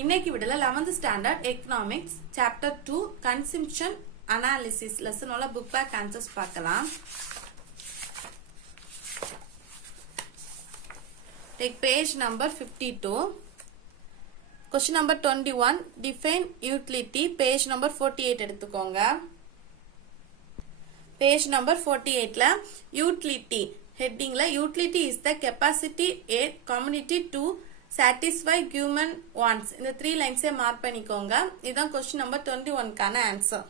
இன்னைக்கு விடல 11th standard economics chapter 2 consumption analysis லெசனோட புக் பேக் ஆன்சர்ஸ் பார்க்கலாம். Take page number 52. Question number 21. Define utility. Page number 48 எடுத்துக்கோங்க. Page number 48ல utility headingல utility is the capacity a community to satisfy human wants. இந்த 3 lines mark பண்ணிக்கோங்க. இதுதான் question number 21 கான answer.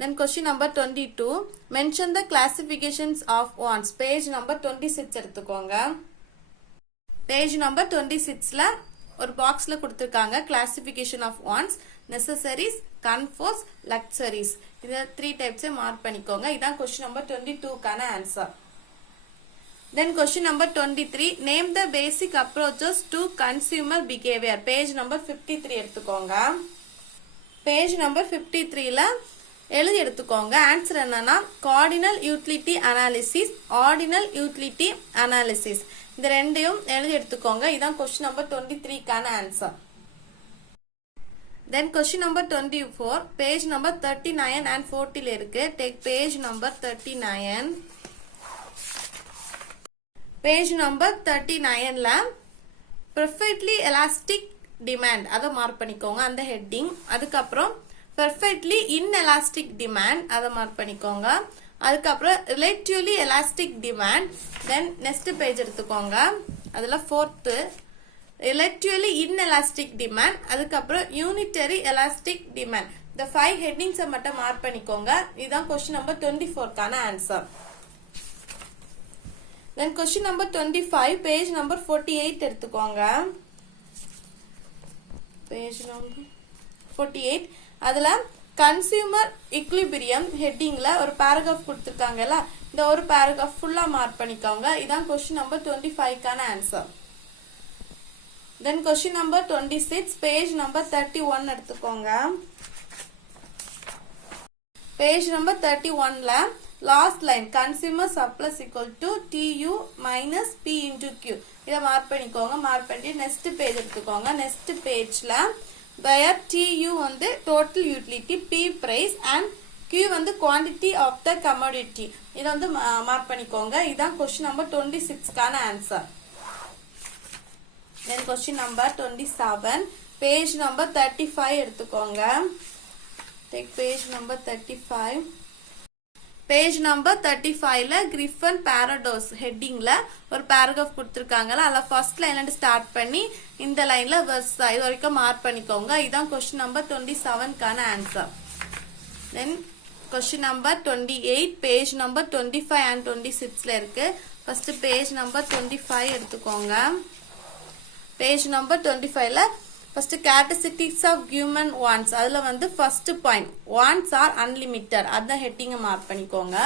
Then question number 22. Mention the classifications of wants. Page number 26 எடுத்துக்கோங்க. Page number 26ல ஒரு பாக்ஸ்ல கொடுத்திருக்காங்க classification of wants, necessaries, comforts, luxuries. இந்த 3 types mark பண்ணிக்கோங்க. இதான் question number 22 கான answer. Then question number 23. Name the basic approaches to consumer behavior. Page number 53 எடுத்துக்கோங்க. Page number 53ல எழுதி எடுத்துக்கோங்க. ஆன்சர் என்னன்னா cardinal utility analysis, ordinal utility analysis. இந்த ரெண்டையும் எழுதி எடுத்துக்கோங்க. இதான் question number 23 கான answer. Then question number 24. Page number 39 and 40ல இருக்கு. Take page number 39. Page number 39ல perfectly elastic demand அதை மார்க் பண்ணிக்கோங்க. அந்த ஹெட்டிங். அதுக்கப்புறம் perfectly inelastic demand அதை மார்க் பண்ணிக்கோங்க. அதுக்கப்புறம் relatively elastic demand. Then next page எடுத்துக்கோங்க. அதுல 4th relatively inelastic demand. அதுக்கப்புறம் unitary elastic demand. இந்த 5 headings மட்டும் மார்க் பண்ணிக்கோங்க. இதுதான் question number 24 கான answer. Then question number 25, page number 48 எடுத்துக்கோங்க. Page number 48. அதுல கன்சியூமர் equilibrium ஹெட்டிங்ல ஒரு paragraph கொடுத்திருக்காங்கல, இந்த ஒரு paragraph ஃபுல்லா மார்க் பண்ணிக்கோங்க. இதான் question number 25 கான answer. Then question number 26, page number 31 எடுத்துக்கோங்க. Page number 31ல last line consumer surplus equal to TU minus P into Q. இதை மார்க் பண்ணிக்கோங்க. மார்க் பண்ணி next page எடுத்துக்கோங்க. next pageல where TU வந்து total utility, P price and Q வந்து quantity of the commodity. இதை வந்து mark பண்ணிக்கோங்க. இதான் question number 26 கான answer. Then question number 27, page number 35 எடுத்துக்கோங்க. Take page number 35. Page number 35ல Griffin paradox ஹெட்டிங்ல ஒரு paragraph கொடுத்திருக்காங்கல, அதுல ஃபர்ஸ்ட் லைன்ல இருந்து ஸ்டார்ட் பண்ணி இந்த லைன்ல வெர்ஸ் இது வரைக்கும் மார்க் பண்ணிக்கோங்க. இதான் question number 27 கான answer. Then question number 28, page number 25 and 26ல இருக்கு. ஃபர்ஸ்ட் page number 25 எடுத்துக்கோங்க. page number 25ல first characteristics of human wants. அதுல வந்து first point wants are unlimited. அந்த ஹெட்டிங் மார்க் பண்ணிக்கோங்க.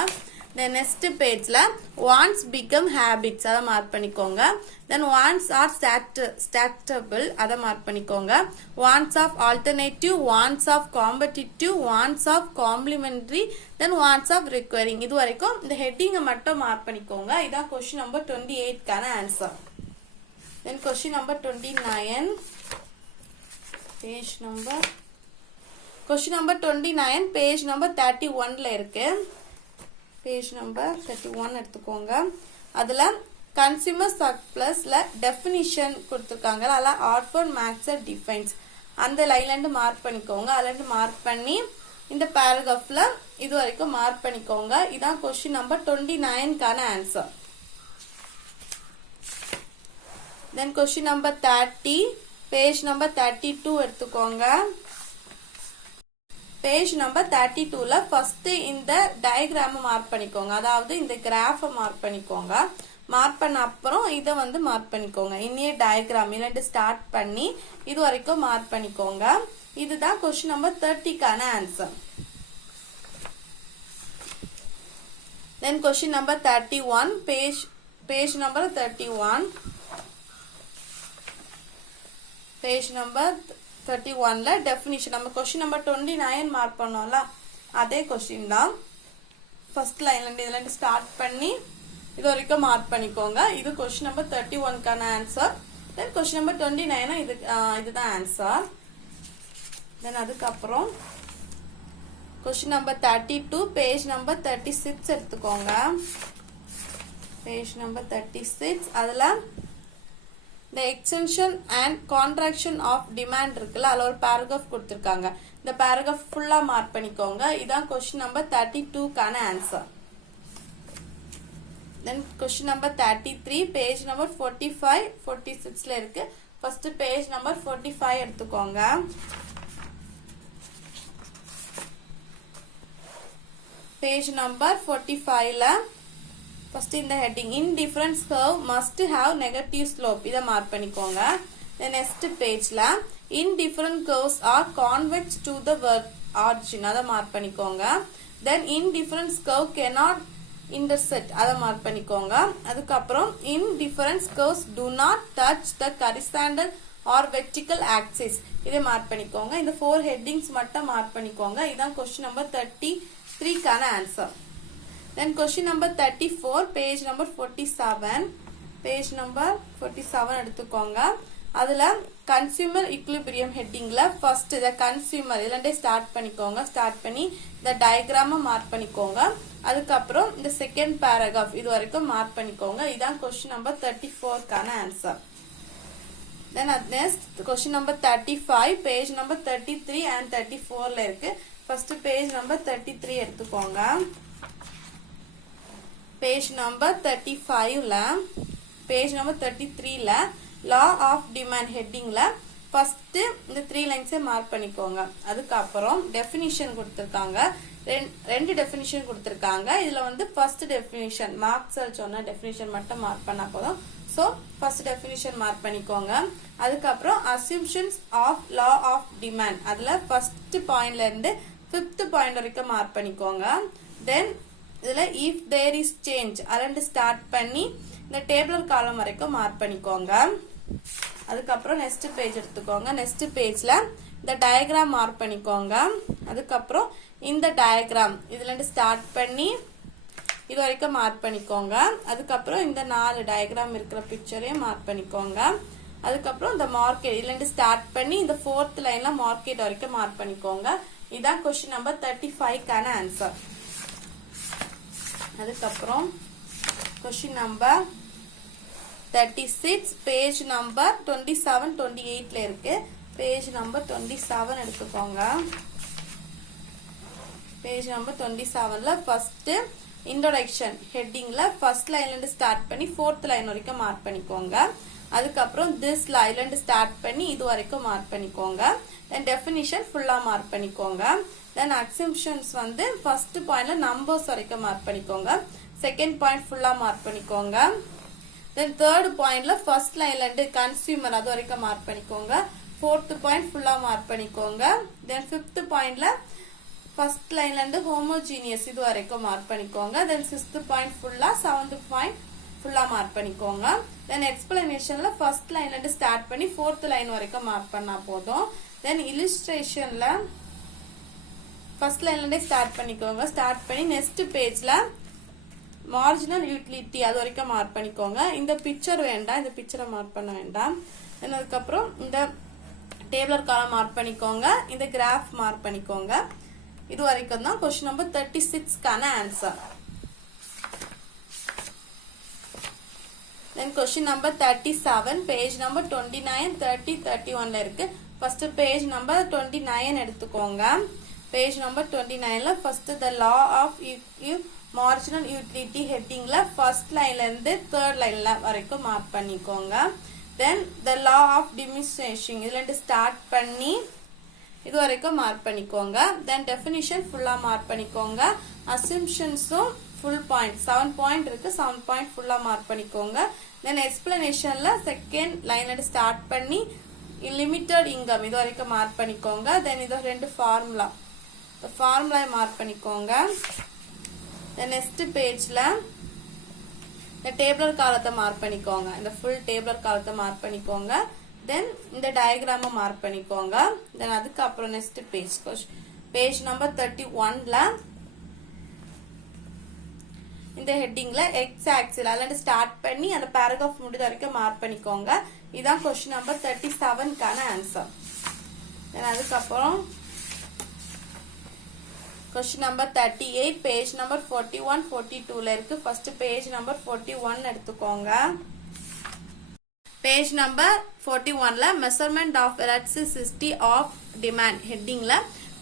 then next pageல wants become habits அத mark பண்ணிக்கோங்க. then wants are stackable அத mark பண்ணிக்கோங்க. wants of alternative, wants of competitive, wants of complementary, then wants of requiring. இது வரைக்கும் இந்த heading மட்டும் மார்க் பண்ணிக்கோங்க. இதான் question number 28 கான answer. then question number 29, page number question number 29, page number 31ல இருக்கு. page number 31 எடுத்துக்கோங்க. அதுல consumer surplusல definition கொடுத்திருக்காங்க. அதுல ஆர்ட்ஃபோர்ட் மேக்ஸர் டிஃபைன்ஸ் அந்த லைன்ல இருந்து மார்க் பண்ணிக்கோங்க. அதுல இருந்து மார்க் பண்ணி இந்த paragraphல இது வரைக்கும் மார்க் பண்ணிக்கோங்க. இதான் question number 29 கான answer. then question number 30, page number 32 எடுத்துக்கோங்க. page number 32ல first இந்த டயக்ராம் மார்க் பண்ணிக்கோங்க. அதாவது இந்த கிராஃபை மார்க் பண்ணிக்கோங்க. மார்க் பண்ண அப்புறம் இதை வந்து மார்க் பண்ணிக்கோங்க. இன்னிய டயக்ராம் இரண்டு ஸ்டார்ட் பண்ணி இது வரைக்கும் மார்க் பண்ணிக்கோங்க. இதுதான் question number 30 கான answer. then question number 31, page number 31, page number 31ல டெஃபினிஷன் நம்ம question number 29 மார்க் பண்ணோம்ல, அதே கொஸ்டின் தான். ஃபர்ஸ்ட் லைன்ல இருந்து இதுல இருந்து ஸ்டார்ட் பண்ணி இது வரைக்கும் மார்க் பண்ணிக்கோங்க. இது question number 31 கான ஆன்சர். தென் கொஸ்டின் நம்பர் 29 இதுதான் ஆன்சர். தென் அதுக்கப்புறம் கொஸ்டின் நம்பர் 32 பேஜ் நம்பர் 36 எடுத்துக்கோங்க. பேஜ் நம்பர் 36 அதுல the extension and contraction of demand இருக்குல்ல, அதுல ஒரு paragraph கொடுத்திருக்காங்க. இந்த paragraph ஃபுல்லா மார்க் பண்ணிக்கோங்க. இதான் கொஸ்டின் நம்பர் 32 கான answer. Then question number 33 page number 45 46ல இருக்கு. ஃபர்ஸ்ட் பேஜ் நம்பர் 45 எடுத்துக்கோங்க. பேஜ் நம்பர் 45ல ஃபர்ஸ்ட் இந்த heading indifference curve must have negative slope இத மார்க் பண்ணிக்கோங்க. the next பேஜ்ல indifferent curves are convex to the origin அத mark பண்ணிக்கோங்க. then indifference curve cannot intersect அத mark பண்ணிக்கோங்க. அதுக்கு அப்புறம் indifference curves do not touch the horizontal or vertical axis இத மார்க் பண்ணிக்கோங்க. இந்த 4 ஹெட்டிங்ஸ் மட்டும் மார்க் பண்ணிக்கோங்க. இதான் क्वेश्चन நம்பர் 33 கான answer. then question number 34 page number 47 page number 47 எடுத்துக்கோங்க. அதுல consumer equilibrium headingல first the consumer இதெல்லாம் ஸ்டார்ட் பண்ணிக்கோங்க. ஸ்டார்ட் பண்ணி இந்த டயகிராம மார்க் பண்ணிக்கோங்க. அதுக்கு அப்புறம் இந்த செகண்ட் paragraph இது வரைக்கும் மார்க் பண்ணிக்கோங்க. இதான் question number 34 கான answer. then next question number 35 page number 33 and 34ல இருக்கு. first page number 33 எடுத்துக்கோங்க. பேஜ் நம்பர் 35ல பேஜ் நம்பர் 33ல law of demand headingல ஃபர்ஸ்ட் இந்த 3 லைன்ஸை மார்க் பண்ணிக்கோங்க. அதுக்கு அப்புறம் டெஃபினிஷன் கொடுத்திருக்காங்க. ரெண்டு டெஃபினிஷன் கொடுத்திருக்காங்க. இதுல வந்து ஃபர்ஸ்ட் டெஃபினிஷன் மார்க்ஸ் சொன்ன டெஃபினிஷன் மட்டும் மார்க் பண்ணா போதும். சோ ஃபர்ஸ்ட் டெஃபினிஷன் மார்க் பண்ணிக்கோங்க. அதுக்கு அப்புறம் assumptions of law of demand அதுல ஃபர்ஸ்ட் பாயிண்ட்ல இருந்து 5th பாயிண்ட் வரைக்கும் மார்க் பண்ணிக்கோங்க. தென் இதுல if there is change அரண்டு ஸ்டார்ட் பண்ணி இந்த டேபிளர் காலம் வரைக்கும் மார்க் பண்ணிக்கோங்க. அதுக்கப்புறம் நெக்ஸ்ட் பேஜ் எடுத்துக்கோங்க. நெக்ஸ்ட் பேஜ்ல இந்த டயக்ராம் மார்க் பண்ணிக்கோங்க. அதுக்கப்புறம் இந்த டயக்ராம் இதுல இருந்து ஸ்டார்ட் பண்ணி இது வரைக்கும் மார்க் பண்ணிக்கோங்க. அதுக்கப்புறம் இந்த 4 டயக்ராம் இருக்கிற பிக்சரையும் மார்க் பண்ணிக்கோங்க. அதுக்கப்புறம் இந்த மார்க்கெட் இதுல இருந்து ஸ்டார்ட் பண்ணி இந்த 4th லைன்ல மார்க்கெட் வரைக்கும் மார்க் பண்ணிக்கோங்க. இதான் கொஸ்டின் நம்பர் 35 கான ஆன்சர். அதுக்கப்புறம் கொஸ்டின் நம்பர் 36 பேஜ் நம்பர் 27 28ல இருக்கு. பேஜ் நம்பர் 27 எடுத்துக்கோங்க. பேஜ் நம்பர் 27ல ஃபர்ஸ்ட் இன்ட்ரோடக்ஷன் ஹெட்டிங்ல ஃபர்ஸ்ட் லைன்ல இருந்து ஸ்டார்ட் பண்ணி 4th லைன் வரைக்கும் மார்க் பண்ணிக்கோங்க. அதுக்கப்புறம் திஸ் லைன்ல இருந்து ஸ்டார்ட் பண்ணி இது வரைக்கும் மார்க் பண்ணிக்கோங்க. தென் டெஃபினிஷன் ஃபுல்லா மார்க் பண்ணிக்கோங்க. தென் assumptions வந்து ஃபர்ஸ்ட் பாயிண்ட்ல நம்பர்ஸ் வரைக்கும் மார்க் பண்ணிக்கோங்க. செகண்ட் பாயிண்ட் ஃபுல்லா மார்க் பண்ணிக்கோங்க. தென் தேர்ட் பாயிண்ட்ல ஃபர்ஸ்ட் லைன்ல இருந்து கன்சியூமர் அது வரைக்கும் மார்க் பண்ணிக்கோங்க. 4th பாயிண்ட் ஃபுல்லா மார்க் பண்ணிக்கோங்க. தென் 5th பாயிண்ட்ல ஃபர்ஸ்ட் லைன்ல இருந்து ஹோமோஜீனியஸ் இது வரைக்கும் மார்க் பண்ணிக்கோங்க. தென் 6th பாயிண்ட் ஃபுல்லா 7th பாயிண்ட் ஃபுல்லா மார்க் பண்ணிக்கோங்க. தென் எக்ஸ்பிளனேஷன்ல ஃபர்ஸ்ட் லைன்ல இருந்து ஸ்டார்ட் பண்ணி 4th லைன் வரைக்கும் மார்க் பண்ணா போதும். தென் இல்லஸ்ட்ரேஷன்ல ஃபர்ஸ்ட் லைன்ல இருந்தே ஸ்டார்ட் பண்ணிக்கோங்க. ஸ்டார்ட் பண்ணி நெக்ஸ்ட் பேஜ்ல மார்ஜினல் யூட்டிலிட்டி அது வரைக்கும் மார்க் பண்ணிக்கோங்க. இந்த பிக்சர் வேண்டாம், இந்த பிக்சரை மார்க் பண்ண வேண்டாம். அதுக்கப்புறம் இந்த டேபிளர் காலம் மார்க் பண்ணிக்கோங்க. இந்த கிராஃப் மார்க் பண்ணிக்கோங்க. இது வரைக்கும் தான் கொஸ்டின் நம்பர் 36 கான answer. then question number 37 page number 29 30 31ல இருக்கு. first page number 29 எடுத்துக்கோங்க. page number 29ல first the law of marginal utility headingல first lineல இருந்து third lineல வரைக்கும் மார்க் பண்ணிக்கோங்க. then the law of diminishing இதுல இருந்து ஸ்டார்ட் பண்ணி இது வரைக்கும் மார்க் பண்ணிக்கோங்க. then definition ஃபுல்லா மார்க் பண்ணிக்கோங்க. assumptionsம் full point 7 point இருக்கு. 7 point ஃபுல்லா மார்க் பண்ணிக்கோங்க. then explanationல செகண்ட் லைன்ல ஸ்டார்ட் பண்ணி limited income இது வரைக்கும் மார்க் பண்ணிக்கோங்க. then இது ரெண்டு ஃபார்முலா மார்க் பண்ணிக்கோங்க. then next பேஜ்ல இந்த டேபிளர் காலத்தை மார்க் பண்ணிக்கோங்க. இந்த full டேபிளர் காலத்தை மார்க் பண்ணிக்கோங்க. then இந்த டயகிராம மார்க் பண்ணிக்கோங்க. then அதுக்கு அப்புறம் next பேஜ் நம்பர் 31ல இந்த ஹெட்டிங்ல எக்ஸ் ஆக்சில் அதுல ஸ்டார்ட் பண்ணி அந்த பேராகிராஃப் முடிஞ்ச வரைக்கும் மார்க் பண்ணிக்கோங்க. இதான் கொஸ்டின் நம்பர் 37க்கான ஆன்சர். அதுக்கப்புறம் கொஸ்டின் நம்பர் 38 பேஜ் நம்பர் 41 42ல இருக்கு. ஃபர்ஸ்ட் பேஜ் நம்பர் 41 எடுத்துக்கோங்க. பேஜ் நம்பர் 41ல measurement of elasticity of demand ஹெட்டிங்ல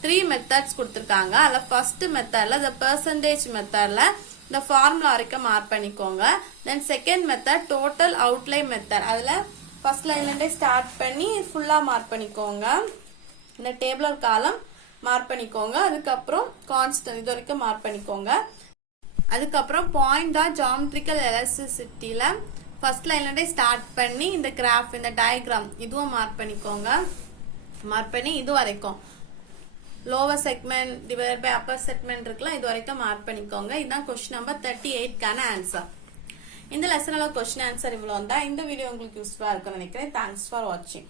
3 மெத்தட்ஸ் கொடுத்திருக்காங்க. அதுல ஃபர்ஸ்ட் மெத்தட்ல the percentage மெத்தட்ல இந்த ஃபார்முலா வரைக்கும் மார்க் பண்ணிக்கோங்க. Then second method total outline method, அதுல ஃபர்ஸ்ட் லைன்ல இருந்தே ஸ்டார்ட் பண்ணி ஃபுல்லா மார்க் பண்ணிக்கோங்க. இந்த டேபிளர் காலம் மார்க் பண்ணிக்கோங்க. அதுக்கப்புறம் கான்ஸ்டன்ட் இது வரைக்கும் மார்க் பண்ணிக்கோங்க. அதுக்கப்புறம் பாயிண்ட் தான் ஜியோமெட்ரிக்கல் எலாஸ்டிசிட்டில ஃபர்ஸ்ட் லைன்ல இருந்தே ஸ்டார்ட் பண்ணி இந்த கிராஃப் இந்த டயக்ராம் இதுவும் மார்க் பண்ணிக்கோங்க. மார்க் பண்ணி இது வரைக்கும் lower segment divide by upper segment இருக்குல்ல, இது வரைக்கும் மார்க் பண்ணிக்கோங்க. இதுதான் கொஸ்டின் நம்பர் 38க்கான ஆன்சர். இந்த லெசனோட கொஸ்டின் ஆன்சர் இவ்வளவு தான். இந்த வீடியோ உங்களுக்கு யூஸ்ஃபுல்லா இருக்கும்னு நினைக்கிறேன். தேங்க்ஸ் ஃபார் வாட்சிங்.